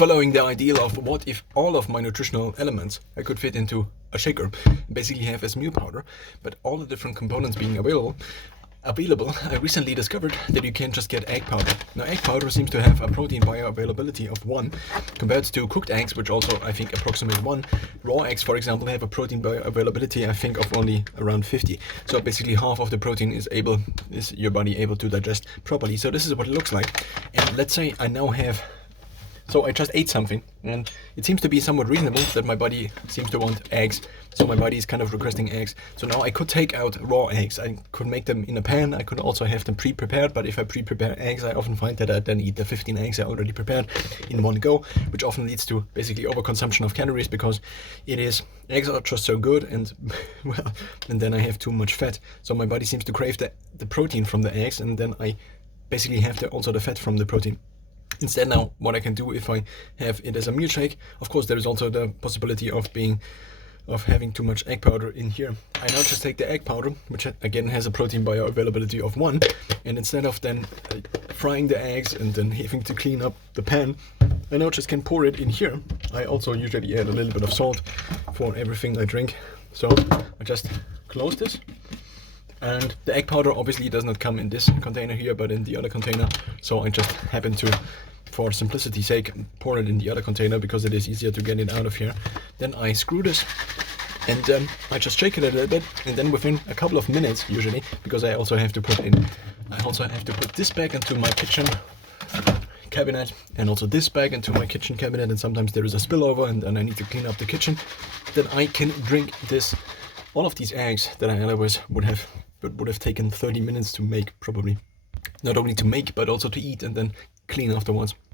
following the ideal of what if all of my nutritional elements I could fit into a shaker, basically have as meal powder, but all the different components being available, I recently discovered that you can just get egg powder. Now, egg powder seems to have a protein bioavailability of 1 compared to cooked eggs, which also I think approximate 1. Raw eggs, for example, have a protein bioavailability I think of only around 50. So basically half of the protein is your body able to digest properly. So this is what it looks like. And let's say I now have, so I just ate something and it seems to be somewhat reasonable that my body seems to want eggs. So my body is kind of requesting eggs. So now I could take out raw eggs. I could make them in a pan. I could also have them pre-prepared, but if I pre-prepare eggs, I often find that I then eat the 15 eggs I already prepared in one go, which often leads to basically overconsumption of calories because eggs are just so good and well, and then I have too much fat. So my body seems to crave the protein from the eggs, and then I basically have also the fat from the protein. Instead, now what I can do if I have it as a meal shake, of course there is also the possibility of having too much egg powder in here. I now just take the egg powder, which again has a protein bioavailability of 1, and instead of then frying the eggs and then having to clean up the pan, I now just can pour it in here. I also usually add a little bit of salt for everything I drink. So I just close this. And the egg powder obviously does not come in this container here, but in the other container. So I just happen to, for simplicity's sake, pour it in the other container because it is easier to get it out of here. Then I screw this and I just shake it a little bit, and then within a couple of minutes usually, because I also have to put this back into my kitchen cabinet and also this bag into my kitchen cabinet, and sometimes there is a spillover and then I need to clean up the kitchen. Then I can drink this. All of these eggs that I otherwise would have taken 30 minutes to make, probably. Not only to make, but also to eat and then clean afterwards.